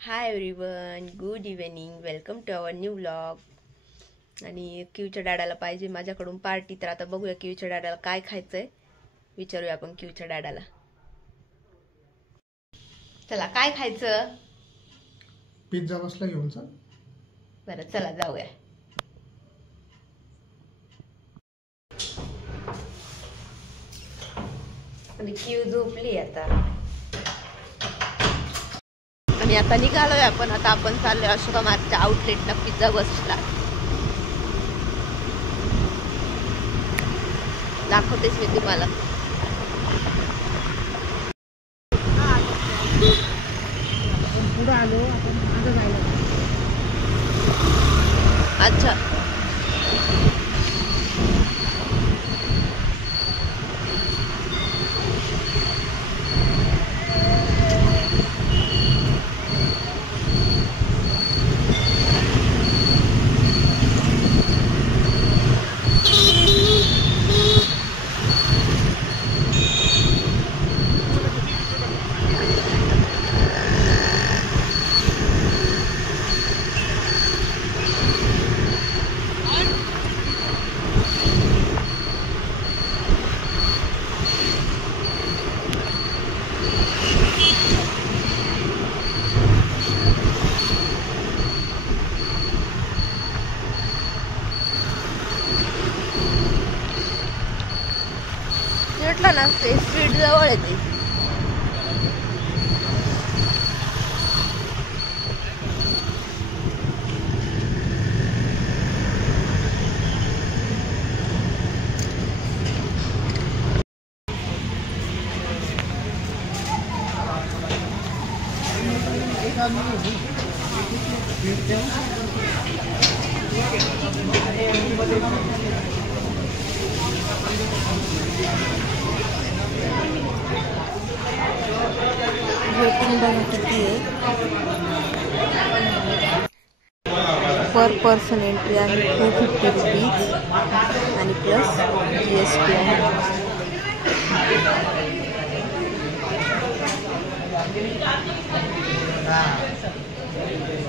Hi everyone, good evening. Welcome to our new vlog. आणि क्यूच्या डॅडाला पाहिजे माझ्याकडून पार्टी. तर आता बघूया क्यूच्या डॅडाला काय खायचंय, विचारूया आपण क्यूच्या डॅडाला. चला, काय खायचं? पिझ्झा बसला घेऊन चल. बरं, चला जाऊया. आणि क्यू झोपली आता. आणि आता निघालोय आपण. आता आपण चाललोय अशोका मार्टच्या आउटलेटला पिझ्झा बसला. दाखवतेच मी तुम्हाला. पुढे आलो आपण, मागे जायला. अच्छा, म्हटलं ना, ते स्ट्रीट जवळ आहे. ते रेटिंग बघा किती आहे. पर पर्सन एंट्री आहे 250 रुपीज आणि प्लस GST आहे.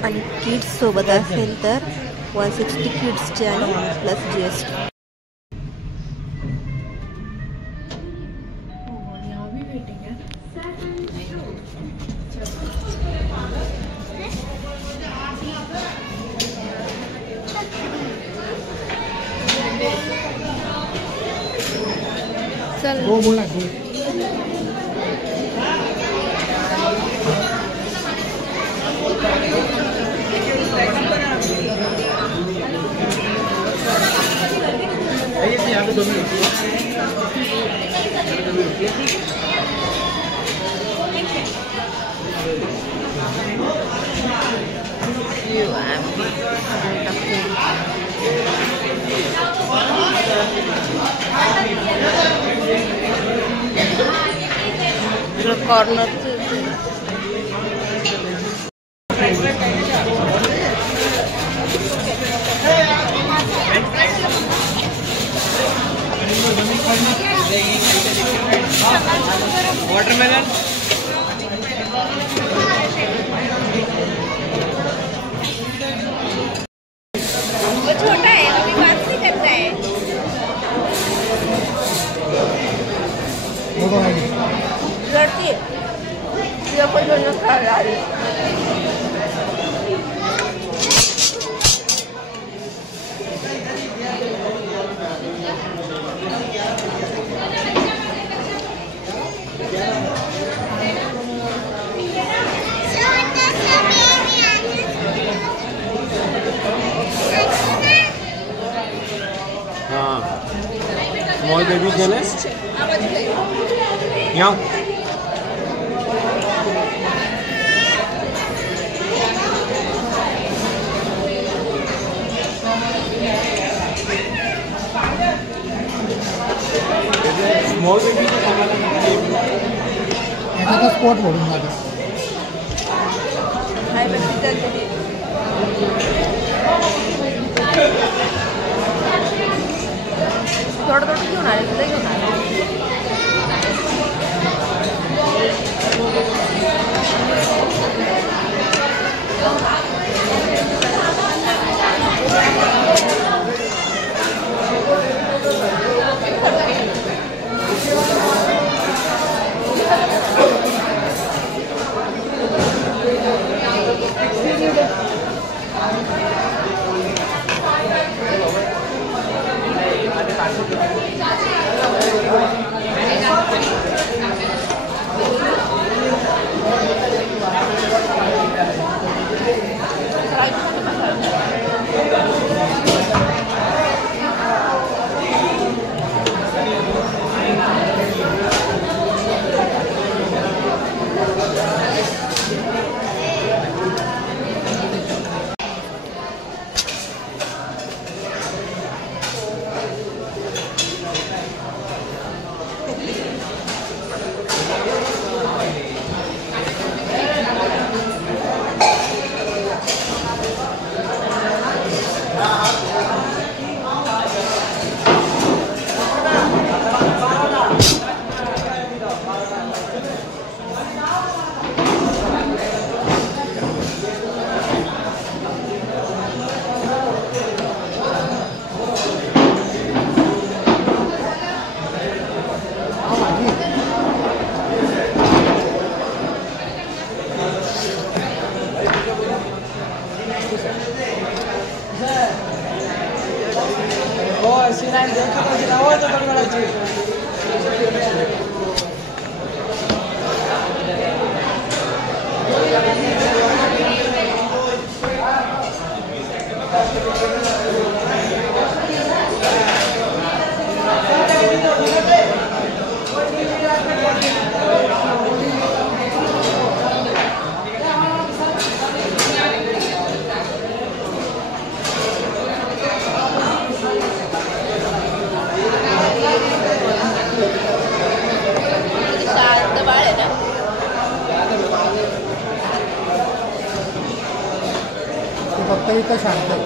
आणि किड्स सोबत असेल तर 160 किड्सचे आणि प्लस GST. चल हो बोला हो. कॉर्नर वाटरमेलन वो छोटा है, अभी बात नहीं करता है. बघा आहे. लड़की ये कोई जो खा रहा है. हाँ स्मॉल बेबी खेले यहाँ स्मॉल बेबी याचा स्पॉट भरून माझा. हाय बच्ची थोडं थोडं घेऊन आले, तुला घेऊन आले. शांत बाळ आहे ना. ते फक्त इथं शांत आहे.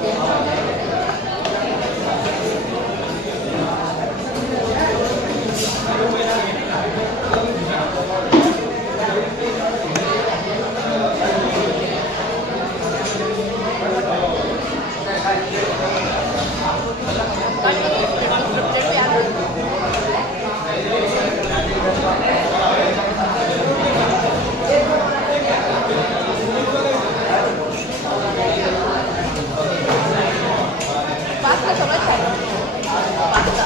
पास्ता सगळं छान आहे. पास्ता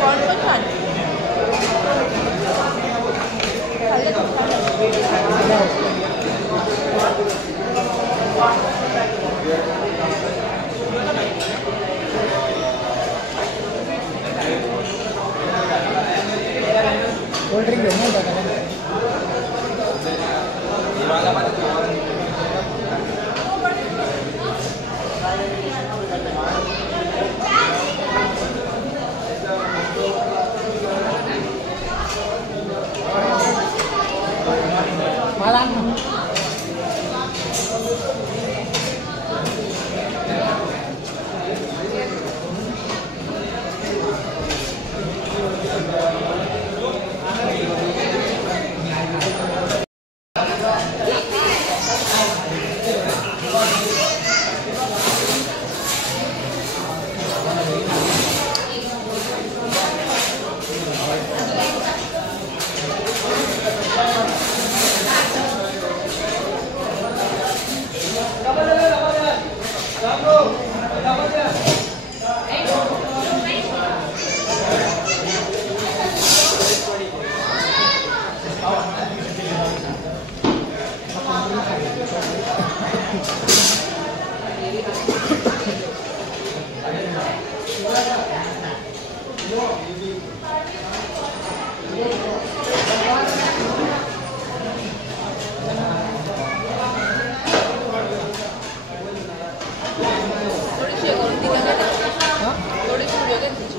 कॉर्न पण छान आहे. खाल्लं खूप छान आहे. कोल्ड ड्रिंक घेऊन नाही जाता का? मला आण ना. थोडीशी करून दिली ना त्याची. थोडीशी व्हिडिओ घे तिची.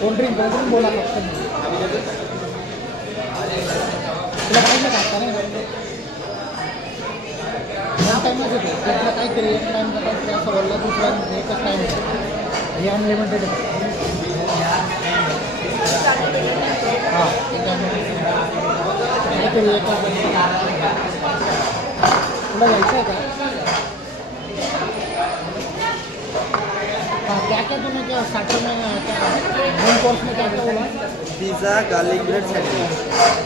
कोल्ड ड्रिंक बोला फक्त. तुला पाहिजे का आता नाही? हा टाईमच येतो. त्यातला काहीतरी एक टाईम करायचं असं बोलला, दुसरा एकच टाईम येतो. हे अनलिमिटेड आहे. हां काहीतरी एक तुला घ्यायचं आहे का? हाँ क्या क्या तूने क्या स्टार्टर में क्या मेन कोर्स में क्या क्या बोला? Pizza, garlic bread, sandwich.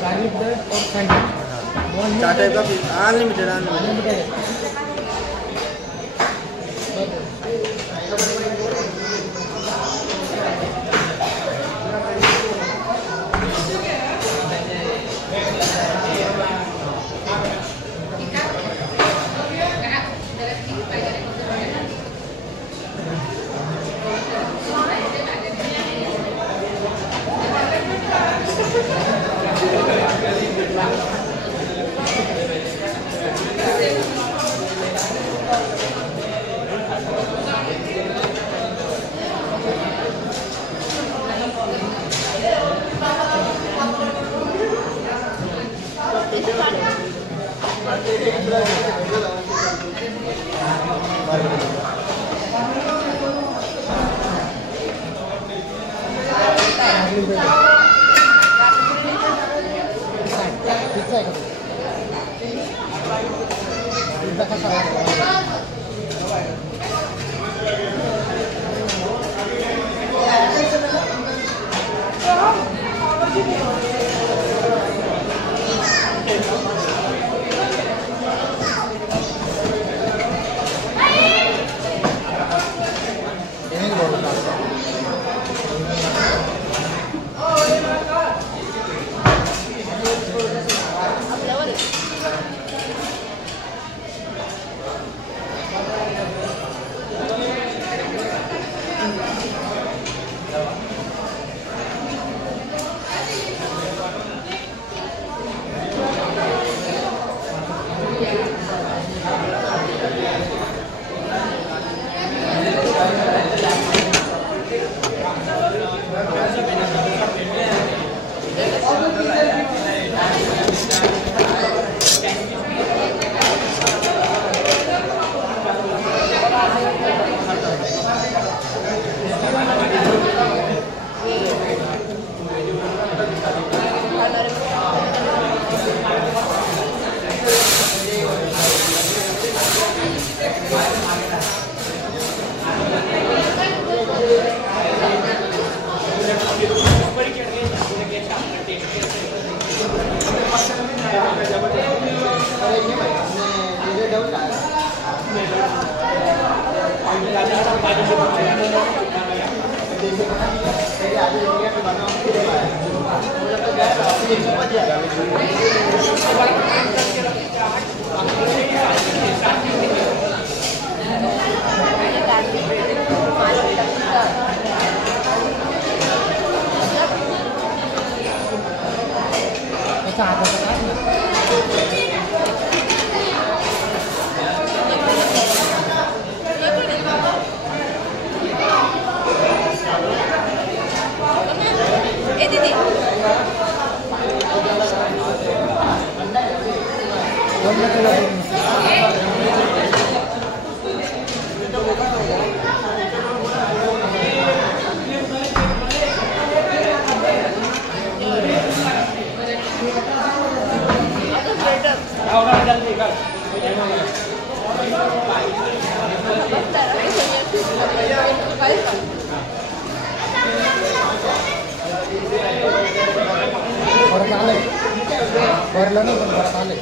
Garlic bread और सैंडविच 4 टाइप का pizza, unlimited unlimited. Unlimited pizza आहे का पिझ्झा कसा आहे परत आले भरलं नाही पण परत आले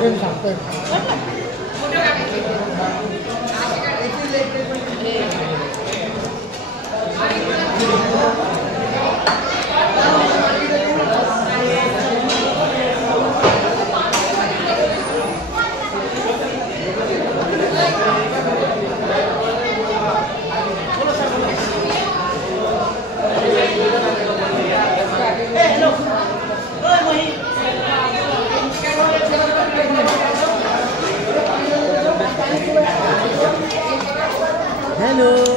प्रेम सांगतोय. Hello.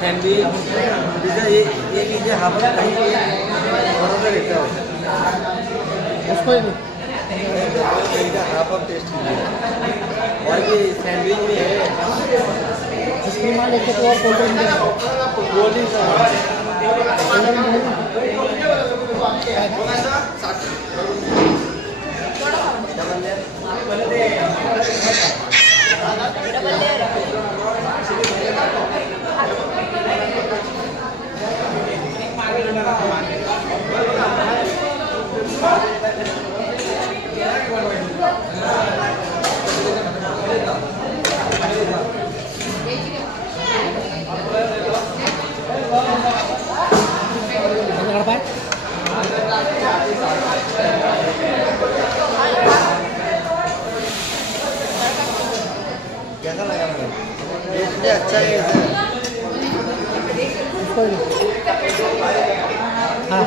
सैंडविच पिज़्ज़ा ये कीजिए हाफ कहीं बराबर रहता हो उसको ही हाफ ऑफ टेस्ट कीजिए और ये सैंडविच में है आइसक्रीम मान लेके तो और कोल्ड ड्रिंक कैसा लगा मैडम? ये अच्छा है सर। हाँ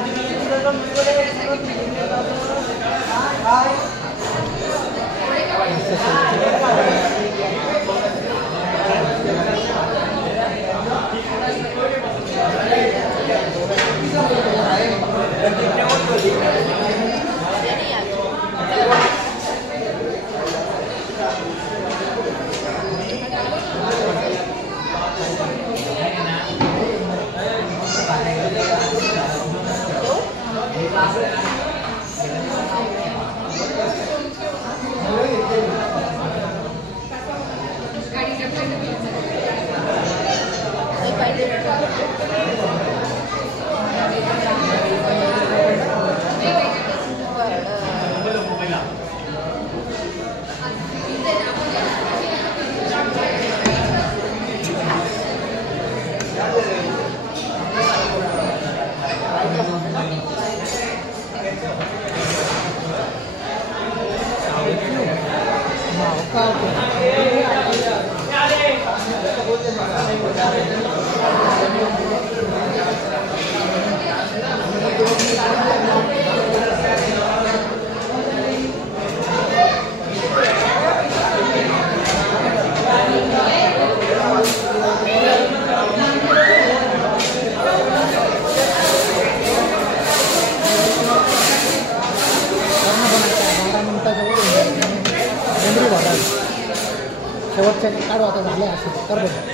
शेवटच्या काढू आता झाले असे कर बरं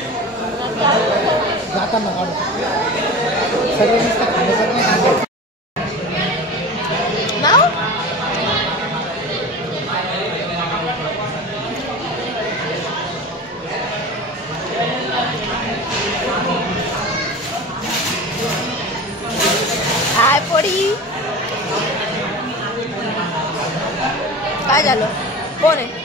जाताना काढू सगळे नुसतं खाण्यासाठी नाही काढायचं. नाव हाय पोडी काय झालं कोण आहे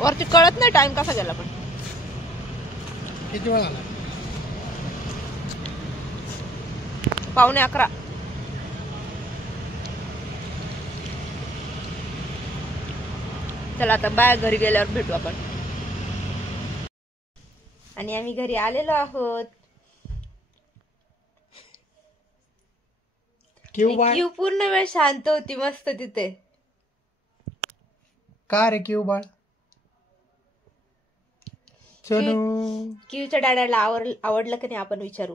वरती कळत नाही टाइम कसा गेला पण किती वेळ झाला 11:45 चला आता बाय घरी गेल्यावर भेटू आपण आणि आम्ही घरी आलेलो आहोत क्यू बाय क्यू पूर्ण वेळ शांत होती मस्त तिथे का रे क्यू बाळ सोनू क्यूच्या डॅडाला आवडलं की नाही आपण विचारू.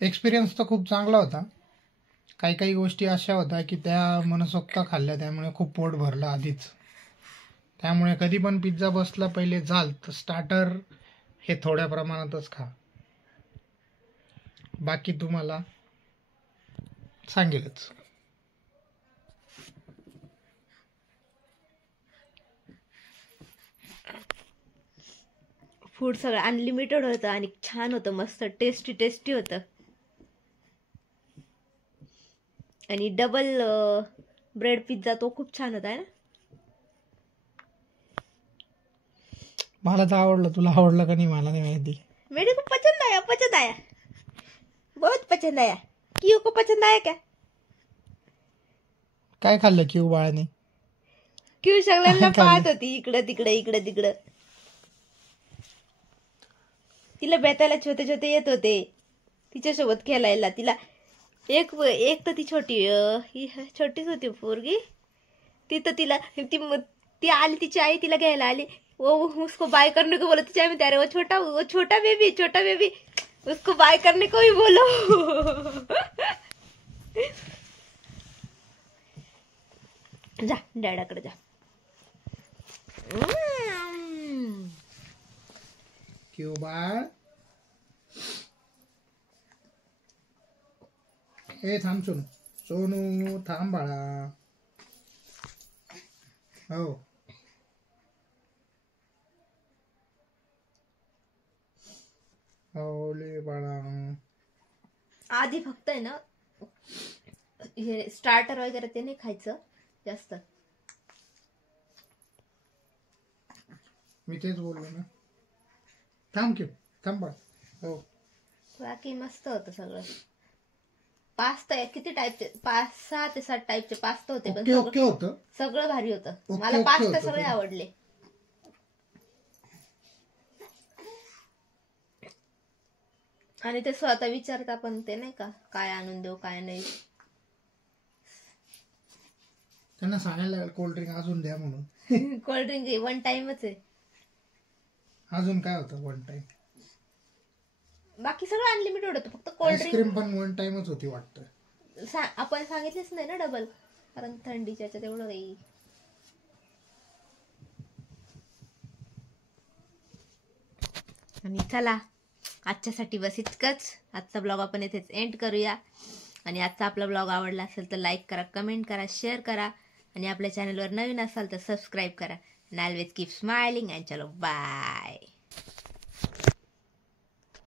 एक्सपिरियन्स तर खूप चांगला होता. काही काही गोष्टी अशा होत्या की त्या मनसोक्त खाल्ल्या, त्यामुळे खूप पोट भरलं आधीच. त्यामुळे कधी पण पिझ्झा बसला पहिले झाल तर स्टार्टर हे थोड्या प्रमाणातच खा, बाकी तुम्हाला सांगेलच. फूड सगळं अनलिमिटेड होतं आणि छान होतं, मस्त टेस्टी टेस्टी होतं. आणि डबल ब्रेड पिझ्झा तो खूप छान होता है ना. मला तर आवडलं, तुला आवडलं का नाही मला नाही माहिती. मेरे को पसंद आया बहुत पसंद आया. क्यू को पसंद आया क्या? काय खाल्लं क्यू बाळाने? क्यू सगळ्यांना काय पाहत होती इकडं तिकडं. तिला बेतायला छोटे छोटे येत होते तिच्यासोबत खेळायला. तिला एक तर ती छोटीच होती पोरगी. ती तर ती आली, तिची आई तिला घ्यायला आली. वो उसको बाय करने को बोला. तिची आई म्हणते अरे वो छोटा बेबी उसको बाय करने को भी बोलो. जा डॅडाकडे जा. क्यू बाळ ए थांब सोनू थांब बाळा. हो ओले बाळा. आधी फक्त आहे ना हे स्टार्टर वगैरे ते नाही खायचं जास्त. मी तेच बोललो ना. थांब बाळ. हो बाकी मस्त होतं सगळं. पास्ता किती टाईपचे 5-6 ते 7 टाईपचे पास्ता होते, पण ओके होतं. सगळं भारी होतं. ओके मला पास्ता होतं सगळे सगळं. आवडले. आणि ते स्वतः विचारता पण ते नाही का काय आणून देऊ काय नाही. त्यांना सांगायला लागेल कोल्ड्रिंक अजून द्या म्हणून. कोल्ड्रिंक 1 टाइमच आहे. अजून काय होतं 1 टाइम? बाकी सगळं अनलिमिटेड होतं, फक्त कोल्ड्रिंक आईस्क्रीम पण 1 टाइमच होती वाटतं. आपण सांगितलेच नाही ना डबल, कारण थंडीच्या ह्याच्यात एवढं काही. आणि चला आजच्यासाठी बस इतकंच. आजचा ब्लॉग आपण इथेच एंड करूया. आणि आजचा आपला ब्लॉग आवडला असेल तर लाईक करा, कमेंट करा, शेअर करा. आणि आपल्या चॅनलवर नवीन असाल तर सबस्क्राईब करा. And always keep smiling and चलो बाय.